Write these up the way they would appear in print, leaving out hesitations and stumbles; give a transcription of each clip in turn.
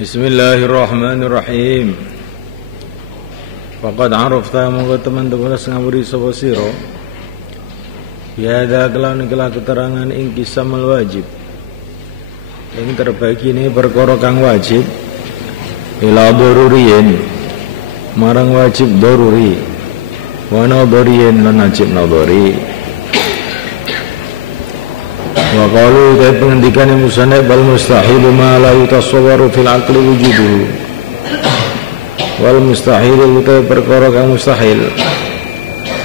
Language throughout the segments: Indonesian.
Bismillahirrahmanirrahim. Faqad arafta mongko teman-teman ngaburi sapa sira biada kelawan keterangan ing kisamal wajib ing terbagi ini perkara kang wajib ila daruriyin marang wajib daruri wa nadariyin lan wajib nadari. Wa qalu ta pengendikane musannaf bal mustahil ma la yutasawwaru fil aqli wujudu wal mustahil uta perkara kang mustahil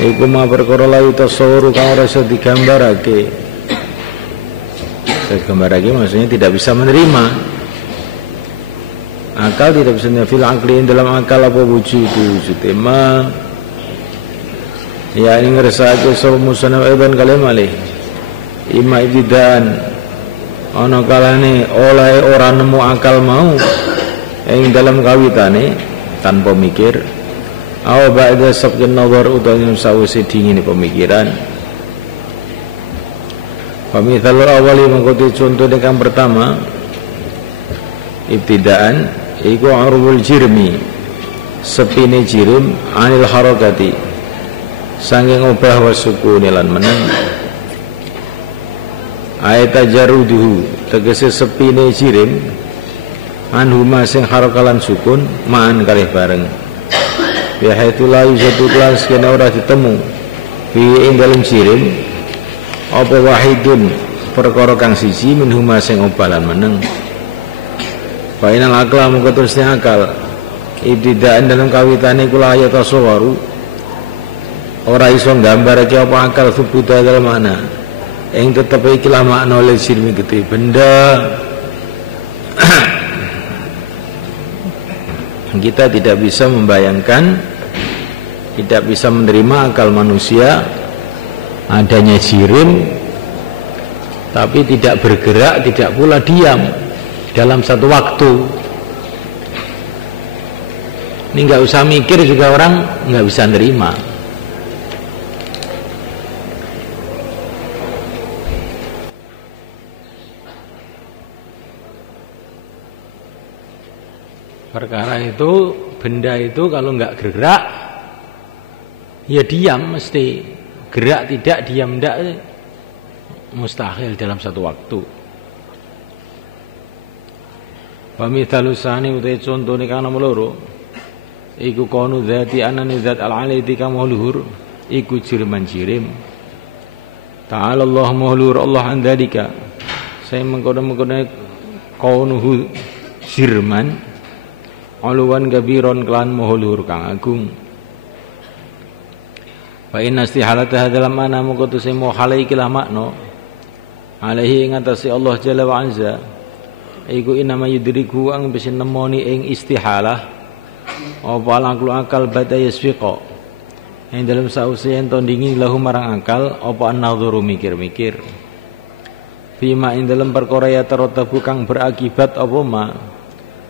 iku ma perkara la yutasawwaru kang ora iso digambarake. Digambarake maksudnya tidak bisa menerima, akal tidak bisa fil aqli dalam akal apa wujudu tema ya ing ngersake sapa musannaf edan kalim alih ima ibtidan ana kalane oleh ora nemu akal mau ing dalam kawitane tanpa mikir aw ba'da sabqin nazar utawa sawise dingine pemikiran. Pamithal awali mengkuti contoh yang pertama ibtidaan iku arwul jirmi sepine jirim anil harakati saking obah wasukune lan meneng ayat jaruduhu tegese sepine jirim anhuma sing harakalan sukun ma'an kalih bareng ya haitsu la yujadu kelas kena ora ditemu fi ing dalem jirim apa wahidun perkara kang siji minhuma sing obalan meneng fainal akla mung terusnya akal ibtidaan dalam kawitane kula ayat tasawwaru ora iso nggambarake apa akal subuta dalam mana yang tetap ikilah makna oleh sirmi gede benda kita tidak bisa membayangkan, tidak bisa menerima akal manusia adanya jirim tapi tidak bergerak, tidak pula diam dalam satu waktu. Ini nggak usah mikir juga orang nggak bisa nerima. Perkara itu, benda itu kalau enggak gerak ya diam mesti, gerak tidak, diam tidak, mustahil dalam satu waktu. Wa mithalu sani utai contoh ni kang nomor loro iku konu dzati anani dzat al-alati kang luhur iku jirman jirim. Ta'ala Allah mahluhur Allah andalika saya mengkono-mengkono kaunuhu jirman aluwan gabiron kelan mohulur kang agung. Fa inna istihalata hadzal mana moko tese mohale iki lah makna alaihi ngatasi Allah jalla wa azza iku inama yudriku ang bisa nemoni ing istihalah apa akal akal bada yasfiqa ing dalam sause ento dingin lahu marang akal apa an-nadhuru mikir-mikir fima ing dalam perkara ya tarotabu kang berakibat apa ma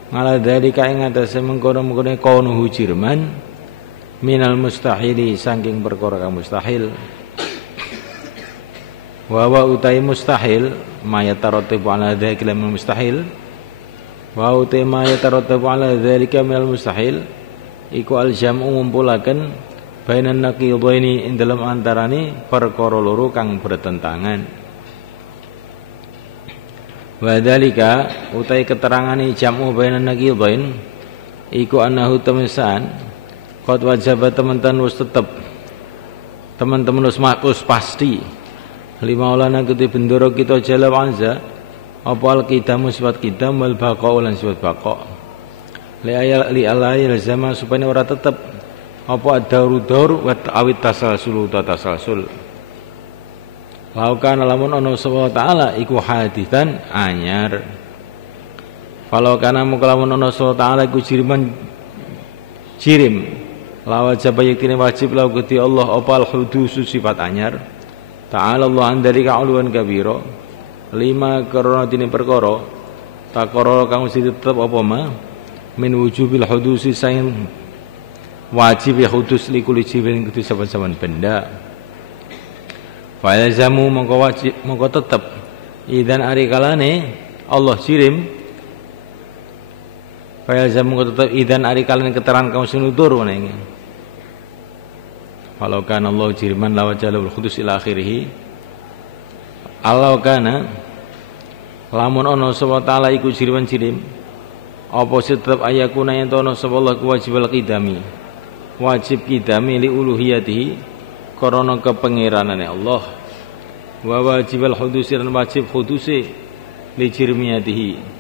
ngala dari ing atase mengkono-mengkono kaunuhu jirman minal mustahili saking perkara kang mustahil wa utai mustahil ma yatarattabu ala dzalika minal mustahil wa utai ma yatarattabu ala dzalika minal mustahil iku al-jam'u ngumpulaken bainan naqidaini ing dalam antarane perkara loro kang bertentangan. Wadhalika utai keterangane jam'u bainan naqidain iku annahu tamisan qad wajaba teman-teman wis tetep teman-teman wis pasti lima ulana kudu bendoro kita jalla wanza apa al-qidamu sifat qidam wal baqa'u lan sifat baqa' li alai zaman supaya ora tetep apa ad-daur wa awit tasalsul ta tasalsul. Laukan lamun ono subhanahu wa ta'ala iku hadithan anyar. Falau kana mukalamun ono subhanahu wa ta'ala iku jirim lawajib yaktine wajib lau gusti Allah opal hudusu sifat anyar. Ta'ala Allah andalika uluan kabira lima karena dini perkara takara kang mesti tetep apa ma min wujubil hudusi saing wajib ya hudus likuli jirin kudu saben-saben benda. Fa'alzamu mongko wajib mongko tetep idan ari kalane Allah jirim Faya jamu tetap idan ari kalian keterangan kamu sinutur mana ini. Walau kana Allah jiriman lawajalul khudus ila akhirih. Allah kana lamun ono sapa taala iku jiriman jirim. Apa tetap ayakuna yen ono sapa Allah wajibul qidami. Wajib qidami li uluhiyatihi karena kepengeranane Allah. Wa wajibul hudusi dan wajib hudusi li jirmiyatihi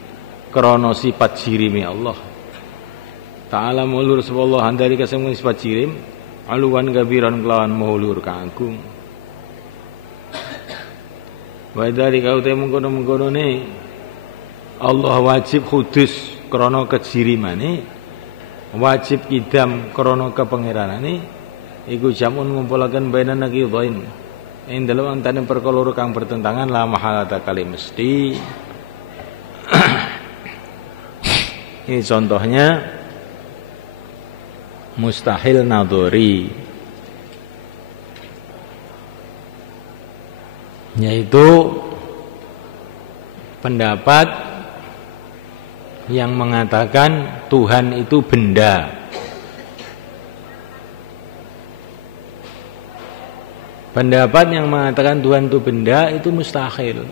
krana sifat jirime Allah Ta'ala mulur subhanallah handari kasemu sifat jirim aluwan gabiran kelawan mulur kanggung wa dari kau te mengkono ne Allah wajib kudus krana kejirimane wajib idam krana kepangeranane iku jamun ngumpulaken baina naqidhain ing dalem antane perkara loro kang bertentangan la mahalata kali mesti. Ini contohnya mustahil nadhari, yaitu pendapat yang mengatakan Tuhan itu benda. Pendapat yang mengatakan Tuhan itu benda itu mustahil.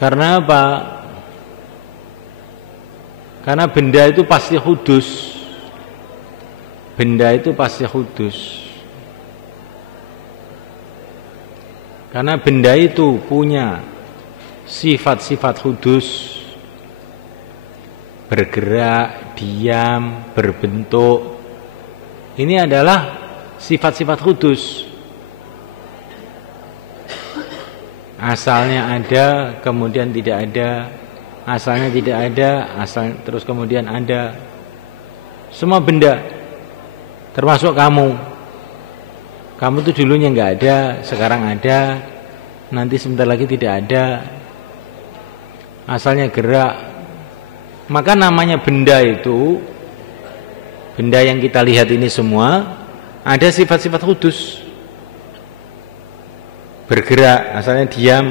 Karena apa? Karena benda itu pasti hudus. Benda itu pasti hudus. Karena benda itu punya sifat-sifat hudus. Bergerak, diam, berbentuk. Ini adalah sifat-sifat hudus. Asalnya ada, kemudian tidak ada. Asalnya tidak ada, terus kemudian ada. Semua benda, termasuk kamu. Kamu tuh dulunya nggak ada, sekarang ada, nanti sebentar lagi tidak ada. Asalnya gerak. Maka namanya benda itu, benda yang kita lihat ini semua ada sifat-sifat kudus. Bergerak, asalnya diam,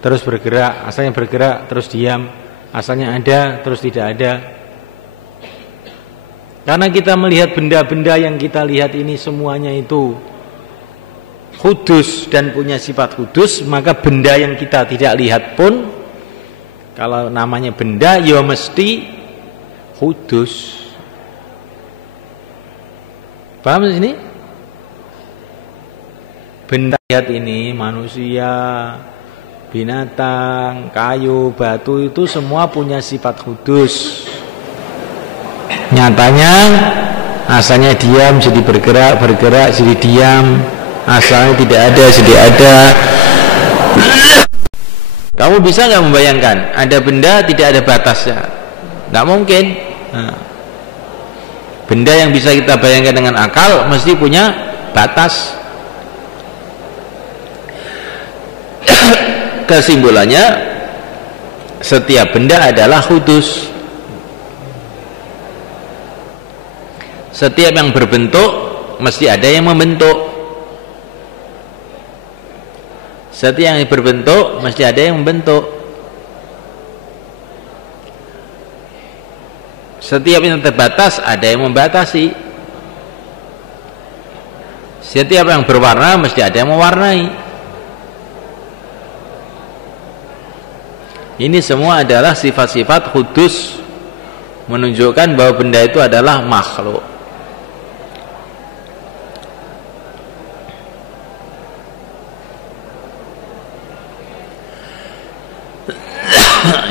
terus bergerak, asalnya bergerak, terus diam, asalnya ada, terus tidak ada. Karena kita melihat benda-benda yang kita lihat ini semuanya itu kudus dan punya sifat kudus, maka benda yang kita tidak lihat pun, kalau namanya benda, ya mesti kudus. Paham di sini? Benda lihat ini manusia, binatang, kayu, batu itu semua punya sifat kudus. Nyatanya asalnya diam jadi bergerak, bergerak jadi diam, asalnya tidak ada jadi ada. Kamu bisa nggak membayangkan ada benda tidak ada batasnya? Nggak mungkin. Nah, benda yang bisa kita bayangkan dengan akal mesti punya batas. Kesimpulannya, setiap benda adalah kudus. Setiap yang berbentuk mesti ada yang membentuk. Setiap yang berbentuk mesti ada yang membentuk. Setiap yang terbatas ada yang membatasi. Setiap yang berwarna mesti ada yang mewarnai. Ini semua adalah sifat-sifat kudus, menunjukkan bahwa benda itu adalah makhluk.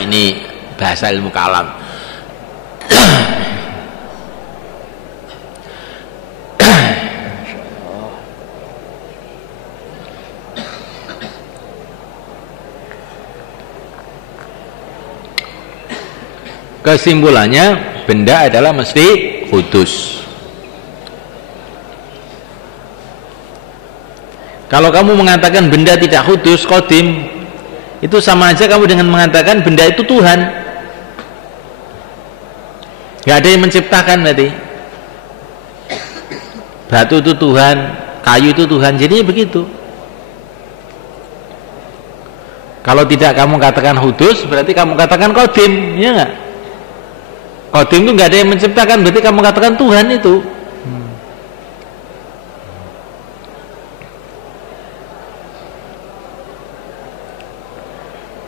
Ini bahasa ilmu kalam. Kesimpulannya, benda adalah mesti kudus. Kalau kamu mengatakan benda tidak kudus, qadim, itu sama aja kamu dengan mengatakan benda itu Tuhan. Gak ada yang menciptakan berarti. Batu itu Tuhan, kayu itu Tuhan, jadinya begitu. Kalau tidak kamu katakan hudus, berarti kamu katakan qadim, ya enggak? Qadim itu enggak ada yang menciptakan, berarti kamu katakan Tuhan itu.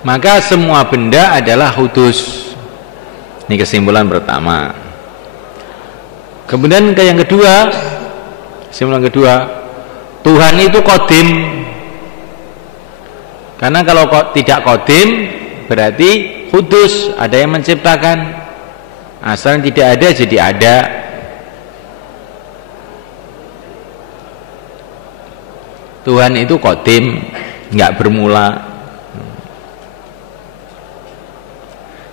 Maka semua benda adalah hudus. Ini kesimpulan pertama. Kemudian yang kedua, kesimpulan kedua, Tuhan itu qadim. Karena kalau tidak qadim berarti hudus, ada yang menciptakan. Asal tidak ada jadi ada. Tuhan itu qadim, enggak bermula.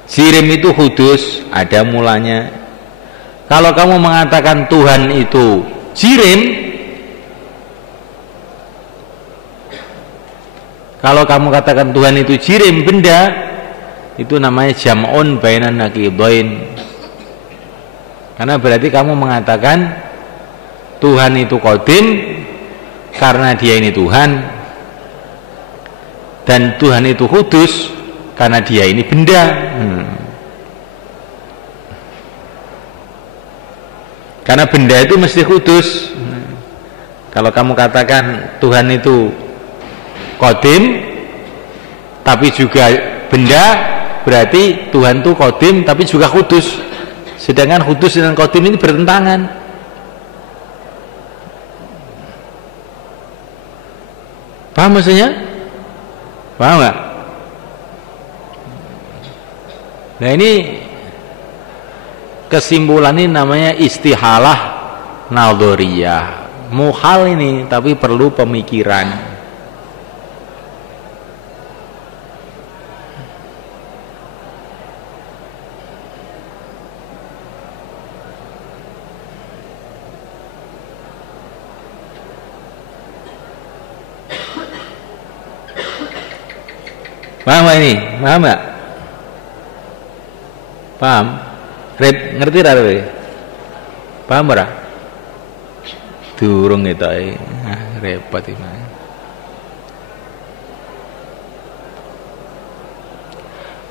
Jirim itu hudus, ada mulanya. Kalau kamu mengatakan Tuhan itu jirim, kalau kamu katakan Tuhan itu jirim, benda, itu namanya jam'un bainan naqidain. Karena berarti kamu mengatakan Tuhan itu qadim karena dia ini Tuhan, dan Tuhan itu hudus karena dia ini benda. Karena benda itu mesti hudus. Kalau kamu katakan Tuhan itu qadim tapi juga benda, berarti Tuhan itu qadim tapi juga hudus. Sedangkan hudus dan qadim ini bertentangan. Paham maksudnya? Paham nggak? Nah, ini kesimpulan ini namanya istihalah nadhoriyah. Muhal ini tapi perlu pemikiran. Paham gak ini? Paham gak? Paham? Ngerti tak? Paham ora? Durung itu repot ini.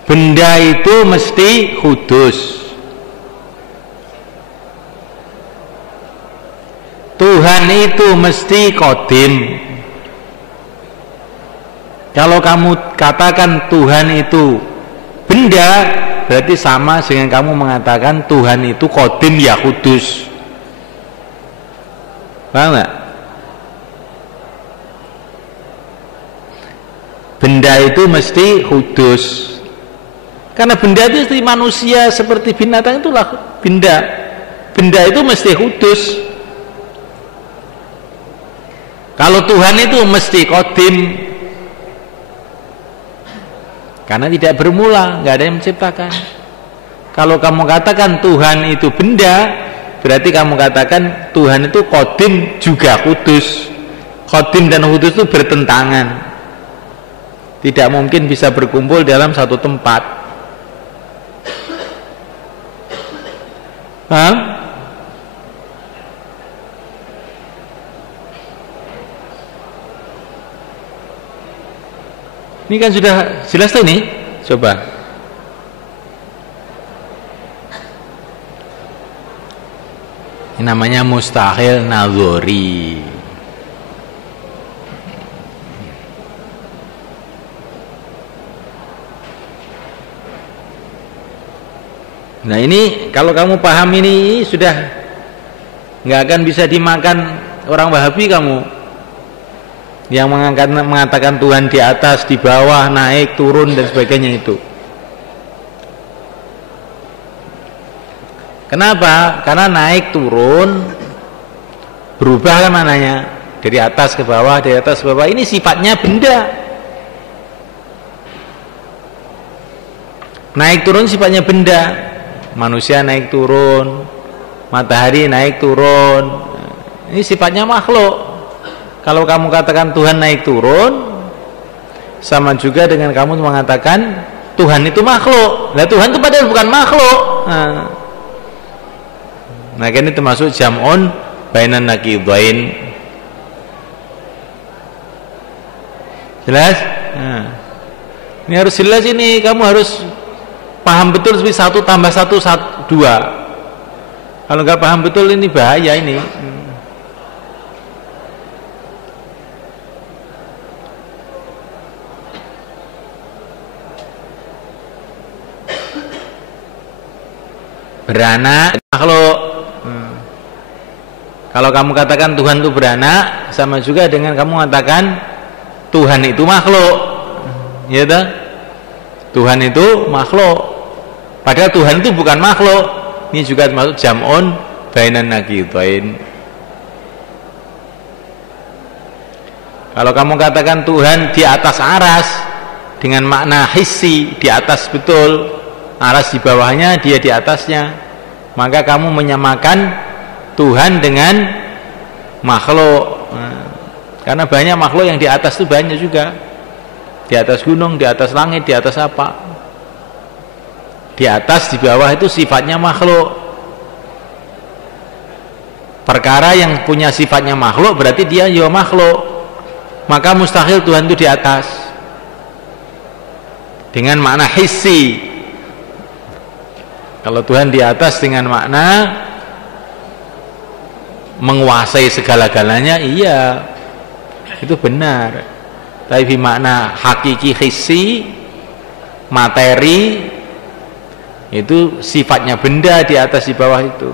Benda itu mesti hudus. Tuhan itu mesti qadim. Kalau kamu katakan Tuhan itu benda, berarti sama dengan kamu mengatakan Tuhan itu qadim ya hudus. Paham nggak? Benda itu mesti hudus. Karena benda itu seperti manusia, seperti binatang, itulah benda. Benda itu mesti hudus. Kalau Tuhan itu mesti qadim, karena tidak bermula, nggak ada yang menciptakan. Kalau kamu katakan Tuhan itu benda, berarti kamu katakan Tuhan itu qadim juga hudus. Qadim dan hudus itu bertentangan, tidak mungkin bisa berkumpul dalam satu tempat. Paham? Ini kan sudah jelas tuh ini. Coba. Ini namanya mustahil nadhori. Nah ini kalau kamu paham ini sudah nggak akan bisa dimakan orang Wahabi kamu. Yang mengatakan Tuhan di atas, di bawah, naik, turun dan sebagainya itu. Kenapa? Karena naik, turun, berubah kan mananya, dari atas ke bawah, dari atas ke bawah. Ini sifatnya benda. Naik turun sifatnya benda. Manusia naik turun, matahari naik turun. Ini sifatnya makhluk. Kalau kamu katakan Tuhan naik turun, sama juga dengan kamu mengatakan Tuhan itu makhluk. Nah Tuhan itu padahal bukan makhluk. Nah ini termasuk jam'un bainan naqidain. Jelas? Ini harus jelas ini, kamu harus paham betul seperti 1 tambah 1 2. Kalau nggak paham betul ini bahaya ini. Beranak makhluk. Kalau kamu katakan Tuhan itu beranak, sama juga dengan kamu mengatakan Tuhan itu makhluk. Ya toh? Tuhan itu makhluk. Padahal Tuhan itu bukan makhluk. Ini juga termasuk jam'un bainan naqidain. Kalau kamu katakan Tuhan di atas aras dengan makna hissi, di atas betul, aras di bawahnya, dia di atasnya, maka kamu menyamakan Tuhan dengan makhluk. Karena banyak makhluk yang di atas itu banyak juga, di atas gunung, di atas langit, di atas apa, di atas, di bawah itu sifatnya makhluk. Perkara yang punya sifatnya makhluk berarti dia ya makhluk, maka mustahil Tuhan itu di atas dengan makna hissi. Kalau Tuhan di atas dengan makna menguasai segala-galanya, iya, itu benar. Tapi makna hakiki hissi, materi, itu sifatnya benda di atas di bawah itu.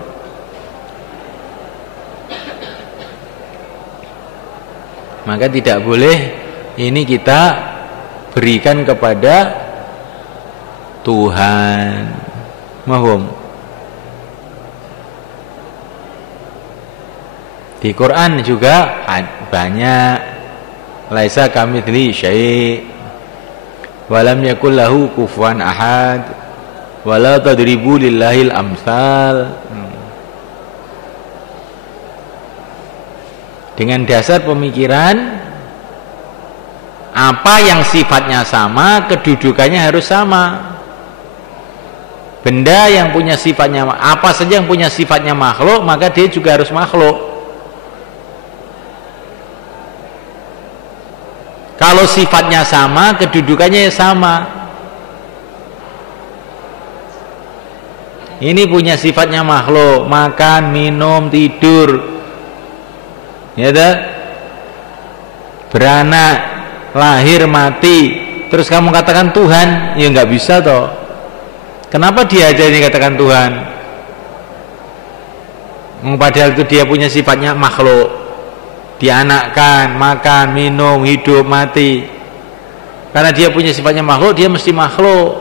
Maka tidak boleh ini kita berikan kepada Tuhan. Mahum. Di Quran juga banyak, laisa kamitsli syai' wa lam yakul lahu kufuwan ahad wa la tadribu lillahil amsal. Dengan dasar pemikiran apa yang sifatnya sama, kedudukannya harus sama. Benda yang punya sifatnya, apa saja yang punya sifatnya makhluk, maka dia juga harus makhluk. Kalau sifatnya sama, kedudukannya sama. Ini punya sifatnya makhluk, makan, minum, tidur, ya dah, beranak, lahir, mati, terus kamu katakan Tuhan, ya nggak bisa toh. Kenapa dia aja ini katakan Tuhan? Padahal itu dia punya sifatnya makhluk, dianakkan, makan, minum, hidup, mati. Karena dia punya sifatnya makhluk, dia mesti makhluk.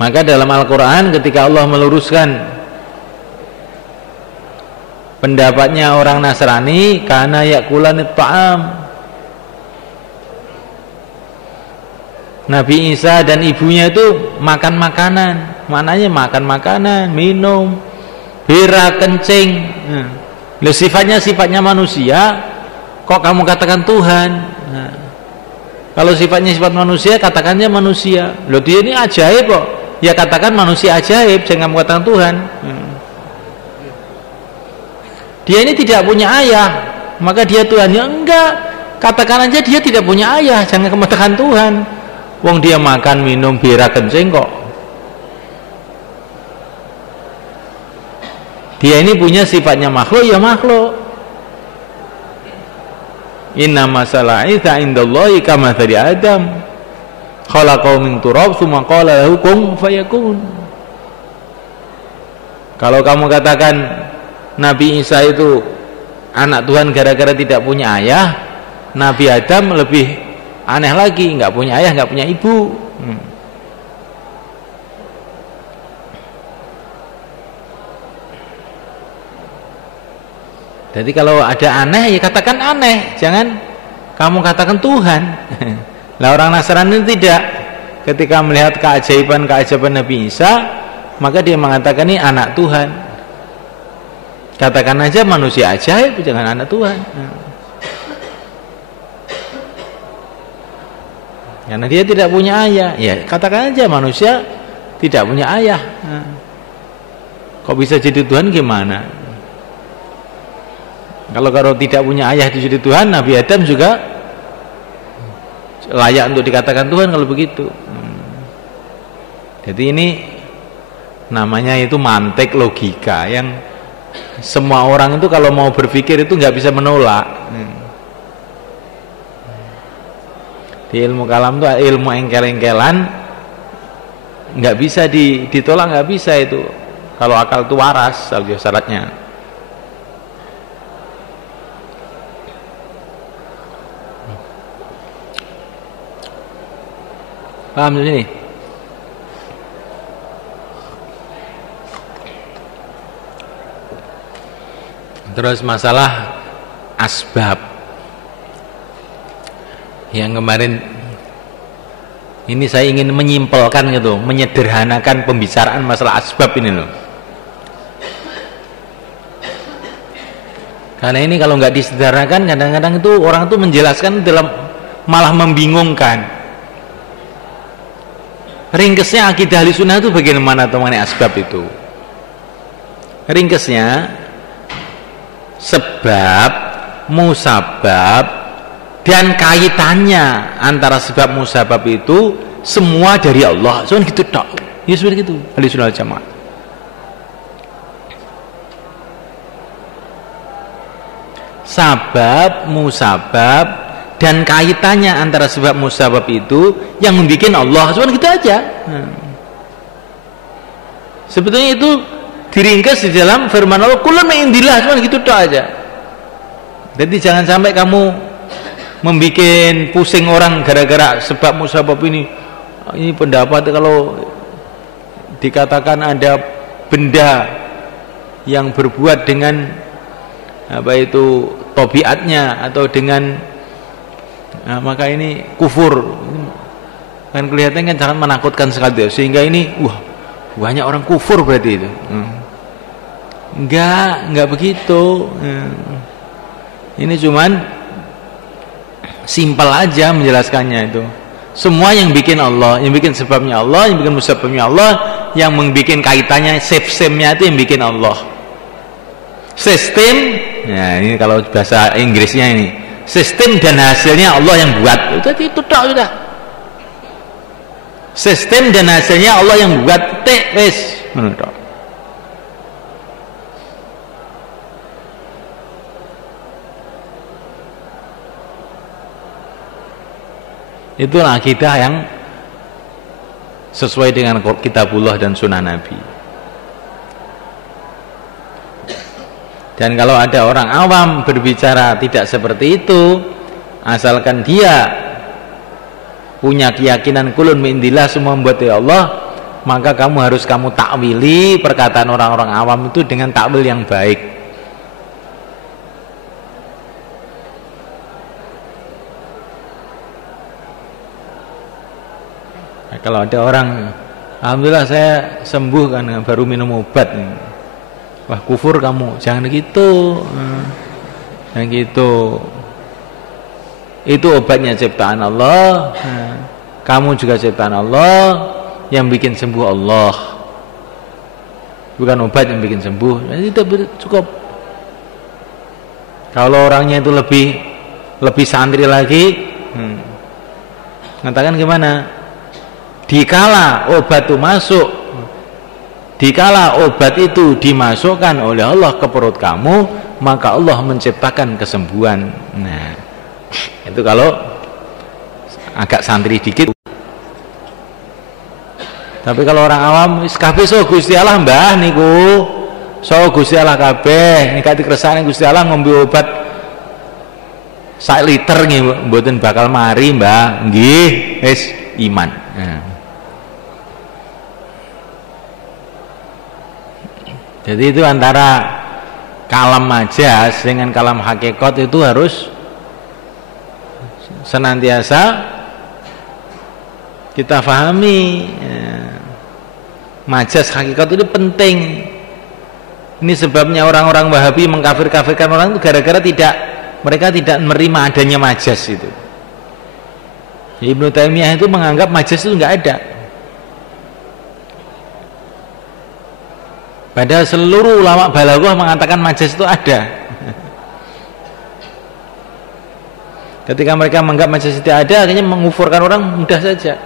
Maka dalam Al-Quran ketika Allah meluruskan pendapatnya orang Nasrani, kana yakulanit ta'am, Nabi Isa dan ibunya itu makan makanan, maknanya makan makanan, minum, berak, kencing. Loh, sifatnya manusia, kok kamu katakan Tuhan? Nah, kalau sifatnya sifat manusia, katakannya manusia. Loh, dia ini ajaib kok, ya katakan manusia ajaib, jangan kamu katakan Tuhan. Dia ini tidak punya ayah, maka dia Tuhan. Ya enggak, katakan aja dia tidak punya ayah, jangan kamu katakan Tuhan. Wong dia makan, minum, berak, kencing kok. Dia ini punya sifatnya makhluk, ya makhluk. Inna masalah Isa indallahi kamathali Adam, khalaqahu min turab tsumma qala lahu kun fayakun. Kalau kamu katakan Nabi Isa itu anak Tuhan gara-gara tidak punya ayah, Nabi Adam lebih aneh lagi, nggak punya ayah, nggak punya ibu. Jadi kalau ada aneh, ya katakan aneh, jangan kamu katakan Tuhan. Lah orang Nasrani tidak, ketika melihat keajaiban Nabi Isa, maka dia mengatakan ini anak Tuhan. Katakan aja manusia ajaib, jangan anak Tuhan. Karena dia tidak punya ayah, ya katakan aja manusia tidak punya ayah. Kok bisa jadi Tuhan gimana? Kalau tidak punya ayah itu jadi Tuhan, Nabi Adam juga layak untuk dikatakan Tuhan kalau begitu. Jadi ini namanya itu mantik logika yang semua orang itu kalau mau berpikir itu nggak bisa menolak. Di ilmu kalam itu ilmu engkel-engkelan, nggak bisa ditolak, nggak bisa itu. Kalau akal itu waras, syaratnya. Paham di sini? Terus masalah asbab yang kemarin ini saya ingin menyimpelkan gitu, menyederhanakan pembicaraan masalah asbab ini loh. Karena ini kalau nggak disederhanakan kadang-kadang itu orang tuh menjelaskan dalam malah membingungkan. Ringkesnya akidah Ahlussunnah itu bagaimana mengenai asbab itu? Ringkesnya sebab, musabab, dan kaitannya antara sebab musabab itu semua dari Allah. Soalnya gitu tak? Ya seperti itu. Ahlussunnah wal Jamaah. Sabab, musabab, dan kaitannya antara sebab musabab itu yang membuat Allah. Soalnya gitu aja. Sebetulnya itu diringkas di dalam firman Allah, kullun min indillah, cuma gitu tok aja. Jadi jangan sampai kamu membuat pusing orang gara-gara sebab musabab ini. Ini pendapat kalau dikatakan ada benda yang berbuat dengan apa itu tabiatnya atau dengan maka ini kufur. Kan kelihatannya kan sangat menakutkan sekali sehingga ini banyak orang kufur berarti itu. Enggak begitu. Ini cuman simpel aja menjelaskannya itu. Semua yang bikin Allah, yang bikin sebabnya Allah, yang bikin musababnya Allah, yang membuat kaitannya, sistemnya itu yang bikin Allah. Sistem, ya ini kalau bahasa Inggrisnya ini, sistem dan hasilnya Allah yang buat. Itu tak sudah. Sistem dan hasilnya Allah yang buat. Wis, menurut. Itulah akidah yang sesuai dengan kitabullah dan sunnah Nabi. Dan kalau ada orang awam berbicara tidak seperti itu, asalkan dia punya keyakinan kulun min indillah, semua membuat dari Allah, maka kamu takwili perkataan orang-orang awam itu dengan takwil yang baik. Kalau ada orang, alhamdulillah saya sembuh kan baru minum obat. Wah kufur kamu, jangan gitu. Jangan gitu. Itu obatnya ciptaan Allah. Kamu juga ciptaan Allah, yang bikin sembuh Allah. Bukan obat yang bikin sembuh. Itu cukup. Kalau orangnya itu lebih santri lagi, mengatakan gimana? Dikala obat itu masuk, dikala obat itu dimasukkan oleh Allah ke perut kamu, maka Allah menciptakan kesembuhan. Nah, itu kalau agak santri dikit. Tapi kalau orang awam, kabeh so Gusti Allah mbah niku, so Gusti Allah kabeh, nek dikersane Gusti Allah ngombe obat 1 liter nggih mboten bakal mari mbah. Nggih, wis iman. Nah. Jadi itu antara kalam majas dengan kalam hakikat itu harus senantiasa kita pahami. Majas hakikat itu penting. Ini sebabnya orang-orang Wahabi mengkafir-kafirkan orang itu gara-gara mereka tidak menerima adanya majas itu. Ibnu Taimiyah itu menganggap majas itu enggak ada. Padahal seluruh ulama balaghah mengatakan majas itu ada. Ketika mereka menganggap majaz itu ada, akhirnya mengufurkan orang mudah saja.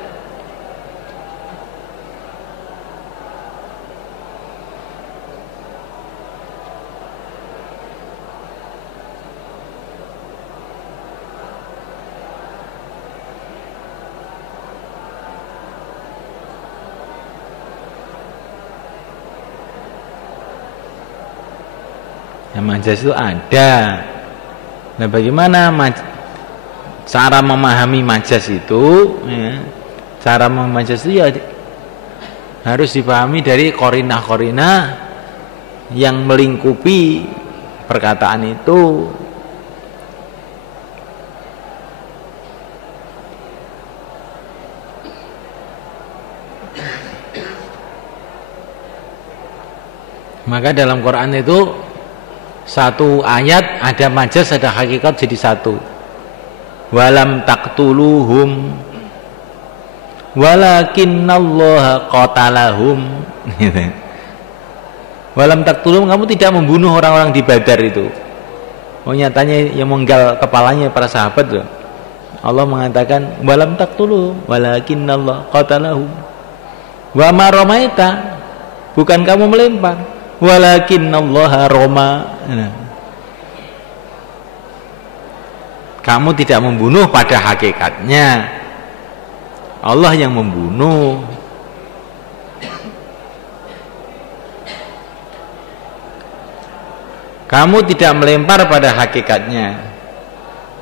Majaz itu ada. Nah, bagaimana cara memahami majaz itu? Ya, cara memahami majaz itu ya harus dipahami dari qarinah-qarinah yang melingkupi perkataan itu. Maka dalam Quran itu satu ayat ada majaz ada hakikat jadi satu. Walam taqtuluhum walakinnallaha qatalahum. Walam taqtuluhum, kamu tidak membunuh orang-orang di Badar itu. Oh, nyatanya yang menggal kepalanya para sahabat loh. Allah mengatakan walam taqtuluhum walakinnallaha qatalahum. Wa ma ramaita, bukan kamu melempar, walakinnallaha rama. Kamu tidak membunuh pada hakikatnya, Allah yang membunuh. Kamu tidak melempar pada hakikatnya.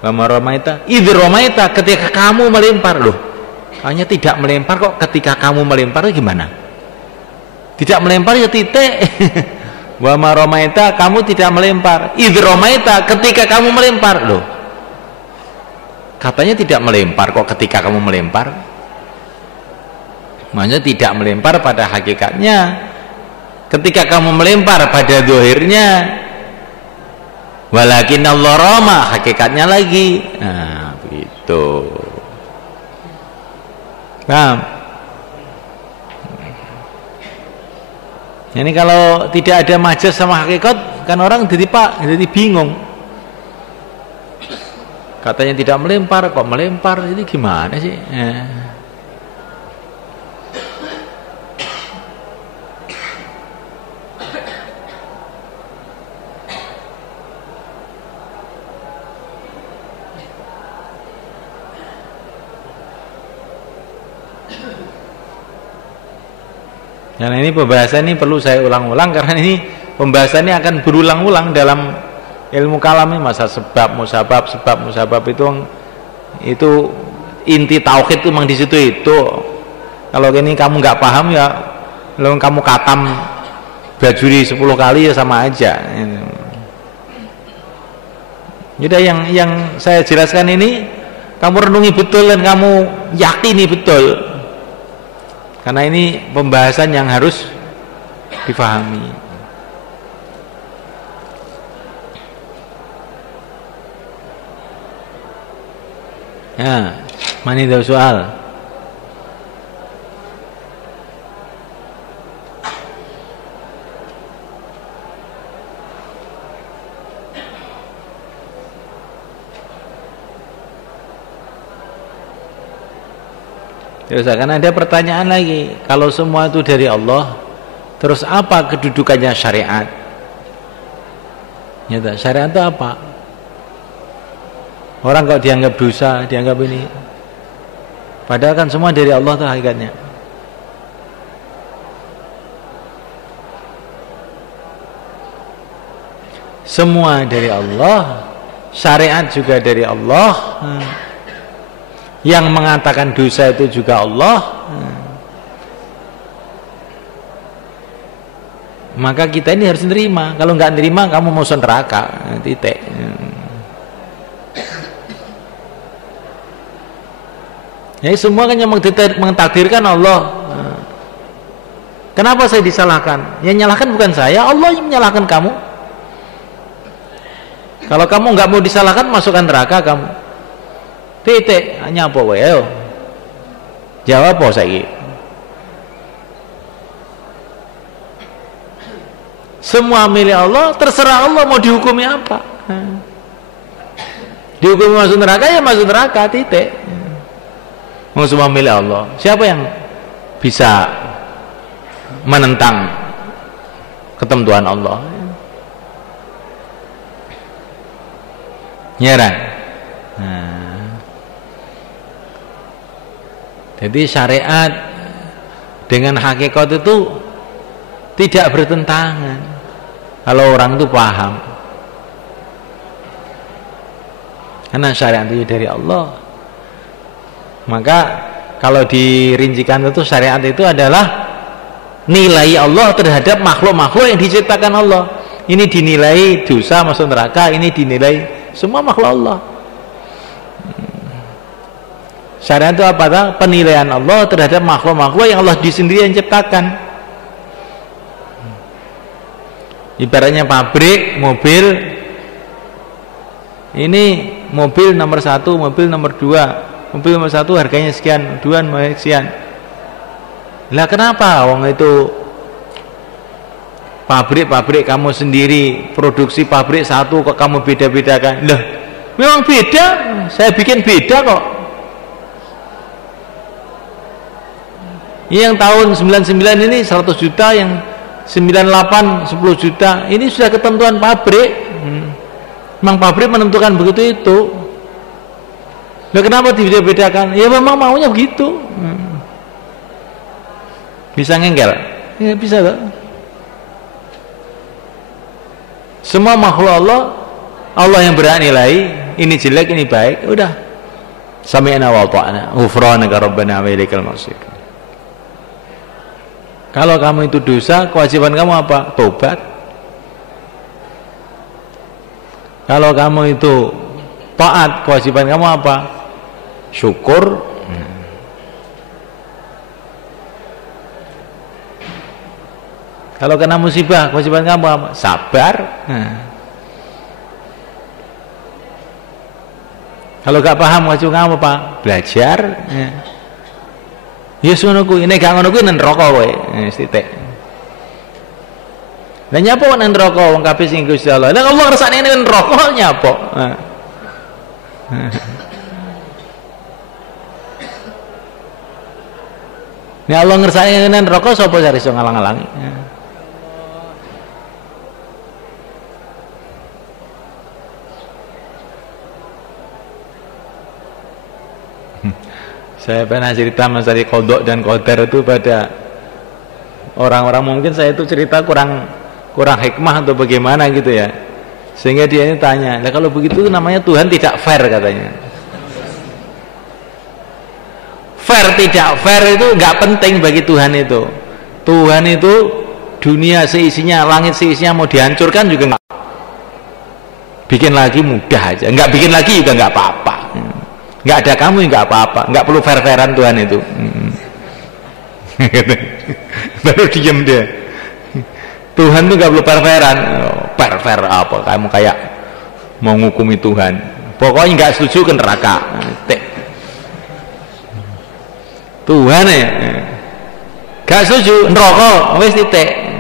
Wa ma ramaita idh ramaita, ketika kamu melempar. Loh, hanya tidak melempar kok ketika kamu melempar gimana? Tidak melempar ya titik. Wa ma ramaita, kamu tidak melempar. Idh ramaita, ketika kamu melempar. Loh, katanya tidak melempar kok ketika kamu melempar. Maksudnya tidak melempar pada hakikatnya. Ketika kamu melempar pada zahirnya, walakin Allah rama, hakikatnya lagi. Nah, begitu. Paham? Ini kalau tidak ada majaz sama hakikat, kan orang jadi bingung. Katanya tidak melempar, kok melempar, ini gimana sih? Karena ini pembahasan ini perlu saya ulang-ulang, karena ini pembahasan ini akan berulang-ulang dalam ilmu kalam ini. Masa sebab musabab itu inti tauhid itu memang di situ itu. Kalau ini kamu nggak paham ya, kalau kamu katam bajuri 10 kali ya sama aja. Jadi yang saya jelaskan ini kamu renungi betul dan kamu yakini betul. Karena ini pembahasan yang harus difahami. Ya, mana ada soal? Terus akan ada pertanyaan lagi, kalau semua itu dari Allah, terus apa kedudukannya syariat? Ya, syariat itu apa? Orang kalau dianggap dosa, dianggap ini, padahal kan semua dari Allah tuh hakikatnya. Semua dari Allah, syariat juga dari Allah. Yang mengatakan dosa itu juga Allah. Maka kita ini harus nerima. Kalau nggak nerima, kamu mau neraka, titik. Ya, semua kan yang mengtakdirkan Allah. Kenapa saya disalahkan? Yang nyalahkan bukan saya, Allah yang menyalahkan kamu. Kalau kamu nggak mau disalahkan, masukkan neraka kamu. Titik, hanya apa wae? Jawab apa saiki? Semua milik Allah, terserah Allah mau dihukumi apa. Dihukum masuk neraka ya masuk neraka, titik. Mau semua milik Allah. Siapa yang bisa menentang ketentuan Allah? Nyeran. Nah. Jadi syariat dengan hakikat itu tidak bertentangan kalau orang itu paham, karena syariat itu dari Allah. Maka kalau dirincikan itu syariat itu adalah nilai Allah terhadap makhluk-makhluk yang diciptakan Allah. Ini dinilai dosa masuk neraka, ini dinilai semua makhluk Allah. Syariat itu apa? Penilaian Allah terhadap makhluk-makhluk yang Allah sendiri yang ciptakan. Ibaratnya pabrik, mobil. Ini mobil nomor 1, mobil nomor 2. Mobil nomor 1 harganya sekian, 2 sekian. Lah kenapa wong itu pabrik kamu sendiri, produksi pabrik satu kok kamu beda-bedakan? Lah, memang beda, saya bikin beda kok. Yang tahun 99 ini 100 juta, yang 98 10 juta. Ini sudah ketentuan pabrik. Memang pabrik menentukan begitu itu. Lah kenapa dibeda-bedakan? Ya memang maunya begitu. Bisa ngengkel? Ya bisa tak? Semua makhluk Allah yang berhak nilai, ini jelek, ini baik, udah. Sami'na wa ta'na, ghufranaka rabbana wa ilaikal masir. Kalau kamu itu dosa, kewajiban kamu apa? Tobat. Kalau kamu itu taat, kewajiban kamu apa? Syukur. Kalau kena musibah, kewajiban kamu apa? Sabar. Kalau gak paham, kewajiban kamu apa? Belajar. Ya ngono kuwi, nek gak ngono kuwi nang neraka kowe. Titik. Lah nyapa kok nang neraka wong kabeh sing Gusti Allah. Lah Allah ngersakne nang neraka nyapa? Nek Allah ngersakne nang neraka sapa sing iso ngalang-alangi? Saya pernah cerita masalah qada dan qadar itu pada orang-orang, mungkin saya itu cerita kurang hikmah atau bagaimana gitu ya, sehingga dia ini tanya, lah kalau begitu namanya Tuhan tidak fair katanya. Fair tidak fair itu nggak penting bagi Tuhan itu. Tuhan itu dunia seisinya, langit seisinya mau dihancurkan juga nggak, bikin lagi mudah aja, nggak bikin lagi juga nggak apa-apa. Nggak ada kamu nggak apa-apa, nggak perlu fair-fairan Tuhan itu. Baru diem dia. Tuhan tuh nggak perlu fair-fairan. Fair apa? Kamu kayak mau ngukumi Tuhan. Pokoknya nggak setuju ke neraka. Tuhan ya, nggak setuju neraka, wes titik.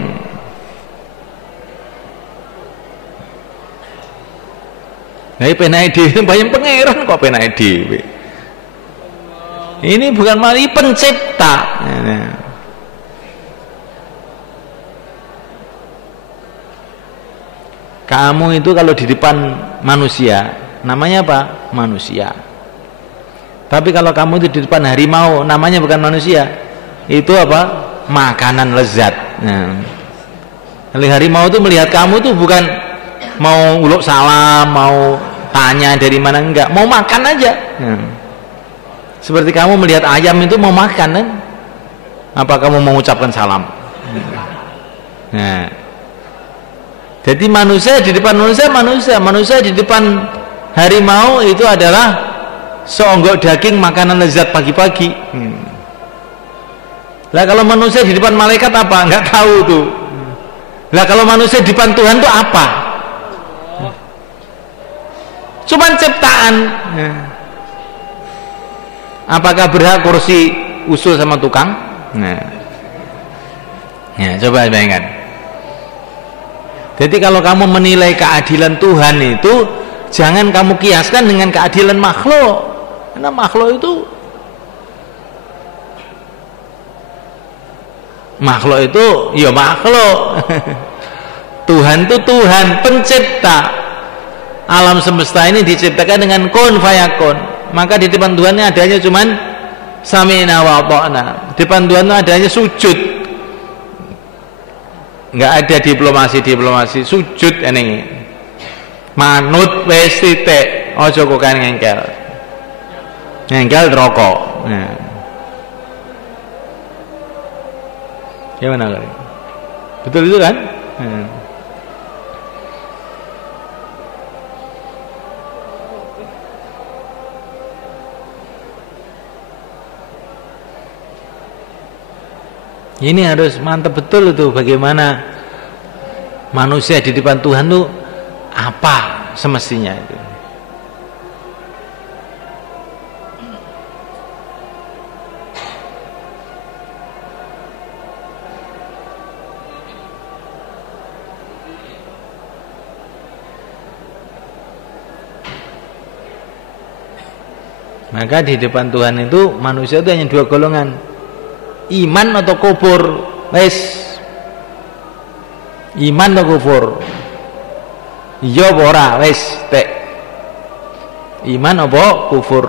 Nah, penai dhewe bayang pangeran kok penai dhewe. Ini bukan malah pencipta. Kamu itu kalau di depan manusia namanya apa? Manusia. Tapi kalau kamu itu di depan harimau namanya bukan manusia. Itu apa? Makanan lezat. Nah, harimau itu melihat kamu tuh bukan mau uluk salam, mau tanya dari mana, enggak, mau makan aja. Seperti kamu melihat ayam itu mau makan kan? Apa kamu mengucapkan salam? Nah, jadi manusia di depan manusia di depan harimau itu adalah seonggok daging makanan lezat pagi-pagi. Lah kalau manusia di depan malaikat apa? Enggak tahu tuh. Lah kalau manusia di depan Tuhan tuh apa? Cuman ciptaan. Apakah berhak kursi usul sama tukang? Nah, ya, coba bayangkan. Jadi kalau kamu menilai keadilan Tuhan itu jangan kamu kiaskan dengan keadilan makhluk, karena makhluk itu ya makhluk. Tuhan itu Tuhan pencipta alam semesta ini, diciptakan dengan kun fayakun. Maka di depan Tuhan ini adanya cuman sami'na wa ata'na. Di depan Tuhan itu adanya sujud, nggak ada diplomasi, sujud ini manut wis titik, aja kok kan ngengkel rokok. Nah. Gimana kali? Betul itu kan? Ini harus mantap betul itu, bagaimana manusia di depan Tuhan itu apa semestinya itu. Maka di depan Tuhan itu manusia itu hanya dua golongan, iman atau kufur. Wes, iman atau kufur, iya apa ora, wes tek iman apa kufur.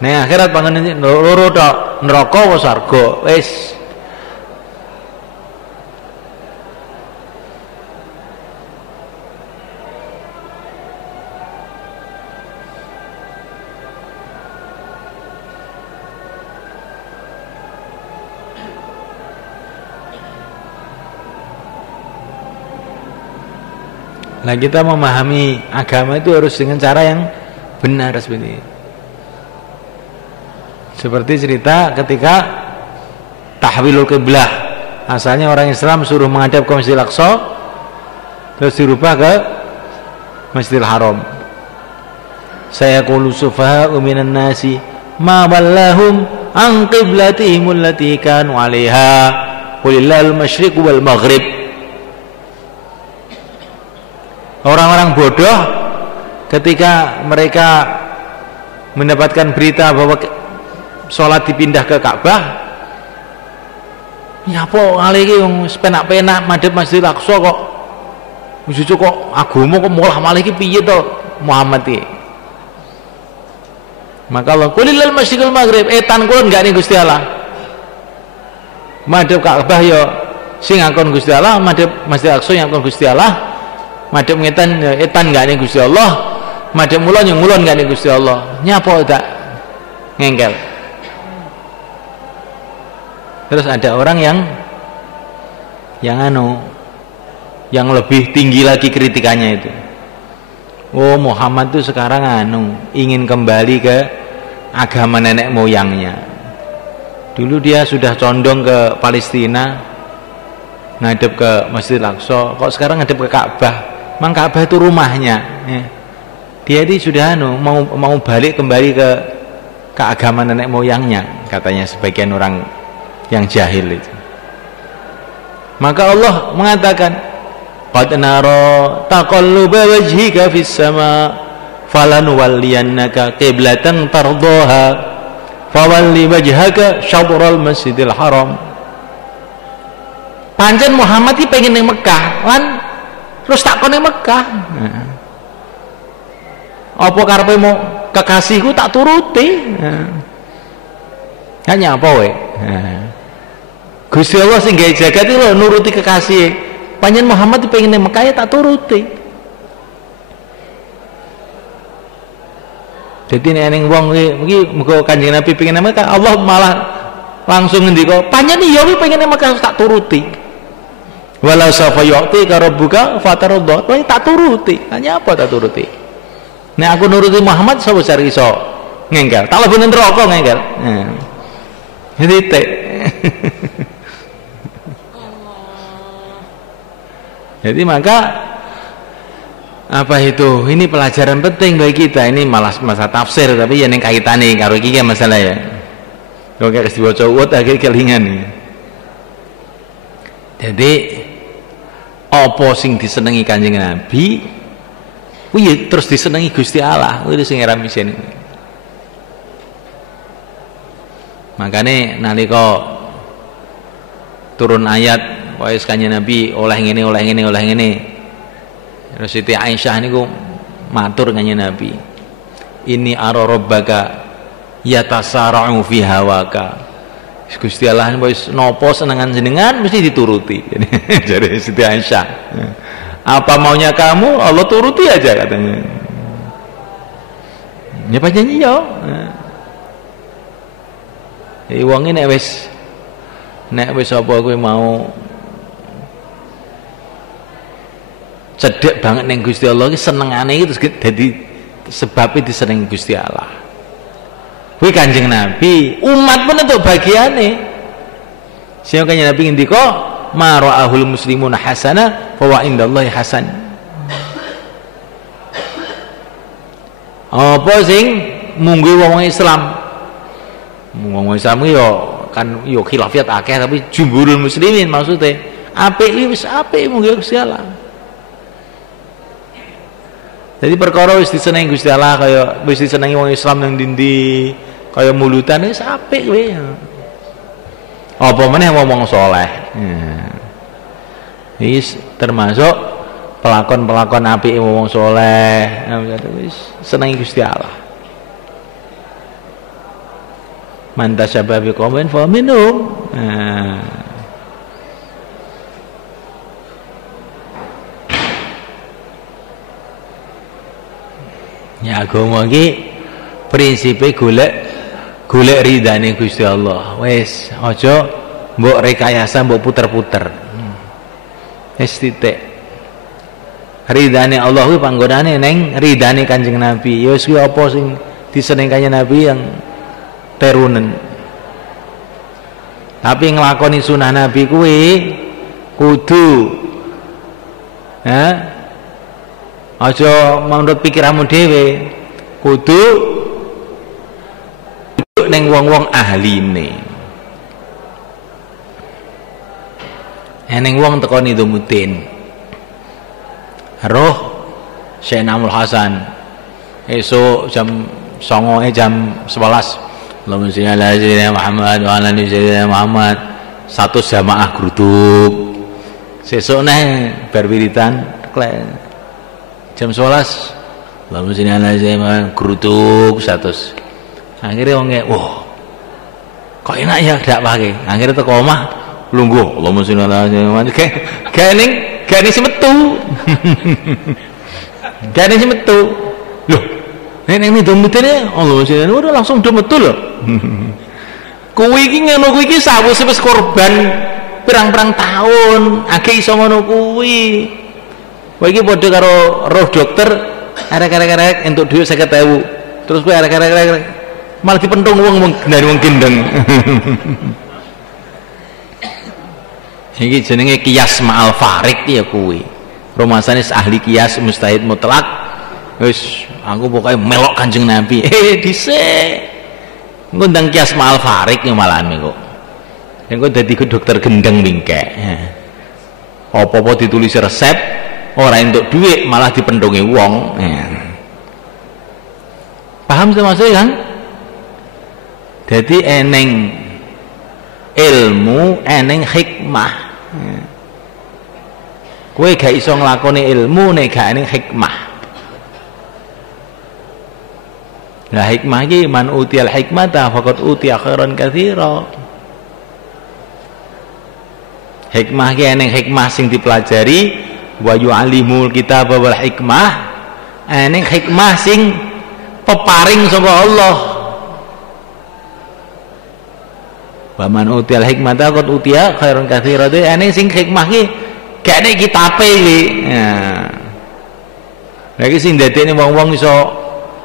Nah akhirat panganan loro tok, neraka apa surga, wes. Nah kita memahami agama itu harus dengan cara yang benar seperti ini. Seperti cerita ketika tahwilul qiblah, asalnya orang Islam suruh menghadap ke Masjidil Aqsa, terus dirubah ke Masjidil Haram. Sayaqulu sufaha'u minan nasi ma wallahum an qiblatihim allati kanu 'alaiha qulillahul masyriq wal maghrib. Orang-orang bodoh ketika mereka mendapatkan berita bahwa sholat dipindah ke Ka'bah, ya apa kali ini yang penak-penak madhep Masjidil Aqsa kok wujud kok agama kok malah malih iki piye to Muhammad iki. Maka Allah qulil masyriqul maghrib, etan kulon gak ning Gusti Allah. Madhep Ka'bah ya sing ngakon Gusti Allah, madhep Masjidil Aqsa yang ngakon Gusti Allah. Madhep ngetan etan gak ning Gusti Allah, madhep mulon yang mulon gak ning Gusti Allah. Nyapa tak ngengkel. Terus ada orang yang lebih tinggi lagi kritikannya itu. Oh Muhammad itu sekarang ingin kembali ke agama nenek moyangnya. Dulu dia sudah condong ke Palestina, ngadep ke Masjidil Aqsa, kok sekarang ngadep ke Ka'bah. Mang Ka'bah itu rumahnya. Ya. Dia ini sudah mau balik kembali ke agama nenek moyangnya, katanya sebagian orang yang jahil itu. Maka Allah mengatakan, qad nara taqalluba wajhika fis sama falanuwalliyannaka qiblatan tardaha fawalli wajhaka syatral masjidil haram. Pancen Muhammad iki pengen ning Mekah kan, terus tak kon ning Mekah. Apa karepe mau kekasihku tak turuti. Hanya apa we? Gusti Allah sing gawe jagat iki lho nuruti kekasih. Pancen Muhammad pengen ning Mekah ya tak turuti. Jadi nek wong iki muga Kanjeng Nabi pengen ning Mekah, Allah malah langsung ngendika, pancen iya iki pengen ning Mekah tak turuti. Walau safa yu'tika rabbuka fatarudda, tak turuti. Hanya apa tak turuti? Nek aku nuruti Muhammad sapa cari iso ngengkel. Tak lebih neraka ngengkel. Jadi Jadi maka apa itu? Ini pelajaran penting bagi kita. Ini malah masa tafsir tapi ya ning kaitane karo iki ya masalah ya. Kok gak diwaca uwat akhir kelingan nih. Jadi apa sing disenengi Kanjeng Nabi kuwi terus disenengi Gusti Allah. Kuwi sing era misen. Makane nalika turun ayat wis Kanjeng Nabi oleh ngene oleh ngene oleh ngene. Terus Siti Aisyah niku matur Kanjeng Nabi, "Ini ara rabbaka yatasara'u fi hawaka." Gusti Allah wis napa senengan jenengan mesti dituruti. Jadi Siti Aisyah. Apa maunya kamu Allah turuti aja katanya. Ya pancen iya. Wong nek wis apa kowe mau cedek banget ning Gusti Allah iki senengane iki terus dadi sebabnya disenengi Gusti Allah. Kuwi Kanjeng Nabi, umat pun untuk bagiane. Sing Kanjeng Nabi ngendika, "Ma ra'ahul muslimuna hasana fa wa indallahi hasan." Apa sing mungguh wong Islam? Wong Islam yo kan yo khilafiyat akeh tapi jumhurul muslimin maksudnya apik wis apik mungguh Gusti Allah. Jadi perkara wis disenengi Gusti Allah kaya wis disenengi wong Islam nang ndi kaya mulutan wis apik kowe. Apa meneh wong saleh. Wis termasuk pelakon-pelakon apike wong saleh, wis senengi Gusti Allah. Man tasyabbaha biqaumin fa minhum. Ya agama iki prinsipe golek ridane Gusti Allah. Wis aja mbok rekayasa mbok puter-puter. Wis titik. Ridane Allah kuwi panggonane ning ridane Kanjeng Nabi. Ya wis kuwi apa sing diseneng Kanjeng Nabi yang terunen. Tapi nglakoni sunah Nabi kuwi kudu aja menurut pikiranmu dhewe, kudu ning wong-wong ahline. Ning wong teko Nidumuddin. Roh Syekh Namul Hasan. Esuk jam 09.00 jam 11. Allahumma sholli ala sayyidina Muhammad wa ala ali sayyidina Muhammad. Satu jamaah gruduk. Sesuk neh bar wiritan jam 11. Allahumma sholli ala sayyidina gruduk 100. Akhirnya wong wah. Kok enak ya dak pake. Akhirnya teko omah lungguh Allahumma sholli ala sayyidina Muhammad. Gak ning semetu. Gak ning semetu. Loh, nek Nidumuddin Allahumma sholli ala udah langsung do metu lho. Kuwi iki ngono kuwi iki sawise wis korban pirang-pirang tahun, akeh iso ngono kuwi. Kowe iki padha karo roh dokter arek-arek entuk dhuwit 50.000. Terus kowe arek-arek malah dipentung wong gendani wong gendeng. Iki jenenge qiyas ma'al farik ya kuwi. Romasane ahli qiyas mustahid mutlak. Wis aku pokoke melok Kanjeng Nabi. Dhisik. Ngundang qiyas ma'al farik yo malahan kok. Engko dadi dokter gendeng mingke. Apa-apa ditulis resep ora entuk dhuwit malah dipendhongi wong. Paham sih maksudnya kan? Jadi eneng ilmu, eneng hikmah. Kowe gak iso nglakoni ilmu nek gak eneng hikmah. Nah hikmah iki man utiyal hikmata faqad utiya khairan katsira. Hikmah ki eneng hikmah sing dipelajari wa yu'allimul kitaba wal hikmah. Eneng hikmah sing peparing saka Allah. Wa man utiyal hikmata faqad utiya khairan katsira. Eneng sing hikmah ki gak nek kitabe iki. Nah. Lagi sing dadekne wong-wong iso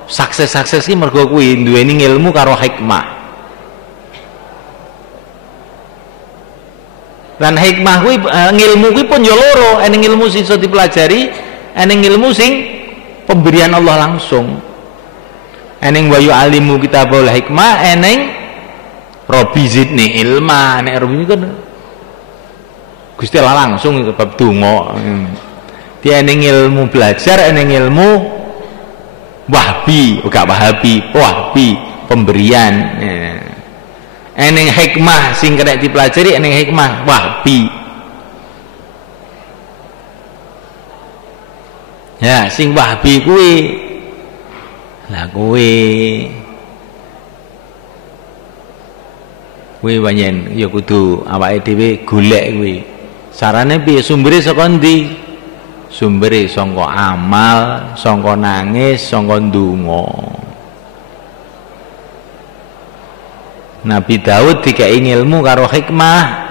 sukses-sukses iki mergo kuwi duweni ilmu karo hikmah. Lan hikmah kuwi ngilmu kuwi pun ya loro, eneng ilmu sing iso dipelajari, eneng ilmu sing pemberian Allah langsung. Eneng wa yu'allimu kitabul hikmah, eneng Rabbi zidni ilma, nek Rabbi kan Gusti Allah langsung bab donga. Dia eneng ilmu belajar, eneng ilmu Wahbi, gak Wahabi, Wahbi, pemberian. Eneng hikmah sing kena dipelajari, eneng hikmah Wahbi. Ya, sing Wahbi kuwi lah kuwi pancen ya kudu awake dhewe golek kuwi. Carane piye? Sumbere saka ndi? Sumbere saka amal, saka nangis, saka ndonga. Nabi Daud dikai ilmu karo hikmah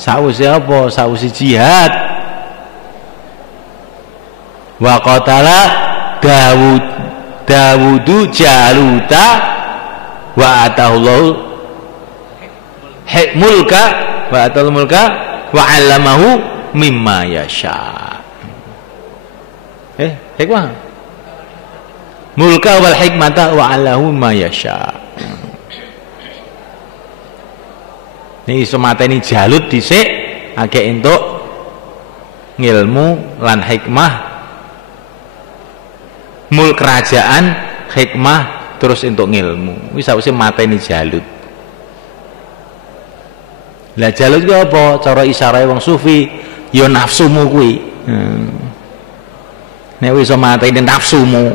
sawise apa? Sawise jihad. Wa qatala Dawudu Jaluta wa atahullahu mulka wa atal mulka wa 'allamahu mimma yasha. Hikmah mulka wal hikmata wa 'allahu ma yasha. Ini iso mateni Jalut dhisik agek entuk ngilmu lan hikmah, mul kerajaan, hikmah, terus entuk ngilmu. Wis sawise mateni Jalut. Lah Jalut ku apa? Cara isarahe wong sufi ya nafsumu kuwi. Nek wis iso mateni nafsumu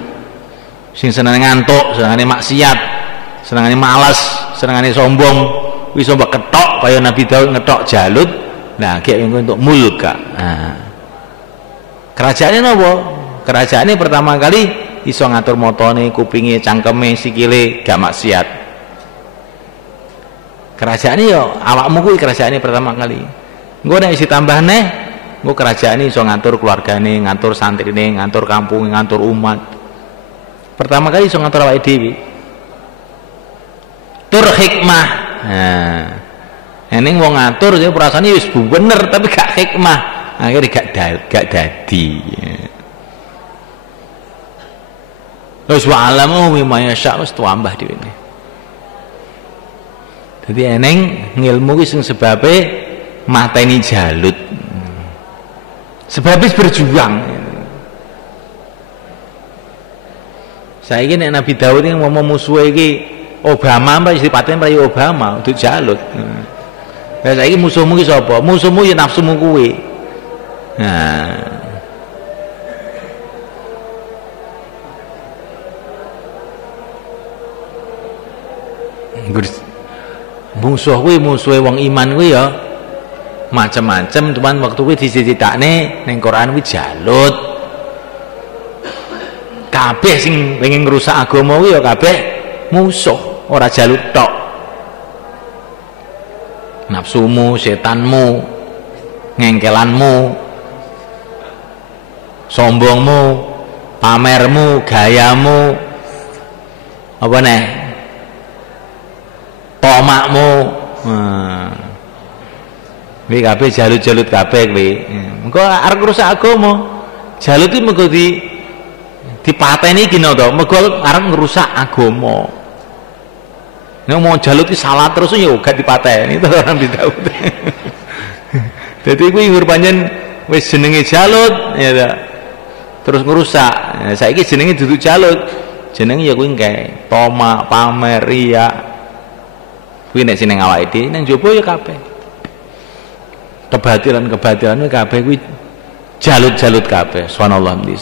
sing senenge ngantuk, senengane maksiat, senengane malas, senengane sombong, wis mbok ketok kaya Nabi Daud ngetok Jalut. Nah, ki untuk mulka. Kerajaane napa? Kerajaane pertama kali iso ngatur motone, kupinge, cangkeme, sikile gak maksiat. Kerajaane ya awakmu kuwi kerajaane pertama kali. Engko nek isi tambah neh, engko kerajaane iso ngatur keluargane, ngatur santrine, ngatur kampunge, ngatur umat. Pertama kali iso ngatur awake dhewe. Tur hikmah. Nah, eneng wong ngatur ya perasaane wis bener tapi gak hikmah. Akhirnya gak dadi. Terus wa alamu mimma yasha wis tambah dhewe. Dadi eneng ngilmu ki sing sebabe mateni Jalut. Sebab wis berjuang. Saiki nek Nabi Daud iki ngomong musuhe iki Obama mbak dipateni prayu Obama untuk Jalut. Lah saiki musuhmu ki sapa? Musuhmu ya nafsumu kuwi. Nah, musuh kuwi musuhe wong iman kuwi ya macam-macam, cuman waktu kuwi diceritakne ning Quran kuwi Jalut. Kabeh sing pengen ngrusak agama kuwi ya kabeh musuh, ora Jalut tok. Nafsumu, setanmu, ngengkelanmu, sombongmu, pamermu, gayamu, apa neh, tomakmu. Kuwi kabeh Jalut-Jalut kabeh kuwi. Engko arep ngrusak agama. Jalut iki mergo dipateni iki to, mergo arep ngrusak agama. Nek mau Jalut iki salah terus ya gak dipateni to Nabi Daud. Dadi kuwi pancen wis jenenge Jalut ya ta. Terus ngrusak. Nah, saiki jenenge dudu Jalut. Jenenge ya kuwi engke tomak, pamer, riya. Kuwi nek sing awake dhewe nang jaba ya kabeh. Kebatilan kabeh kuwi Jalut-Jalut kabeh. Subhanallah.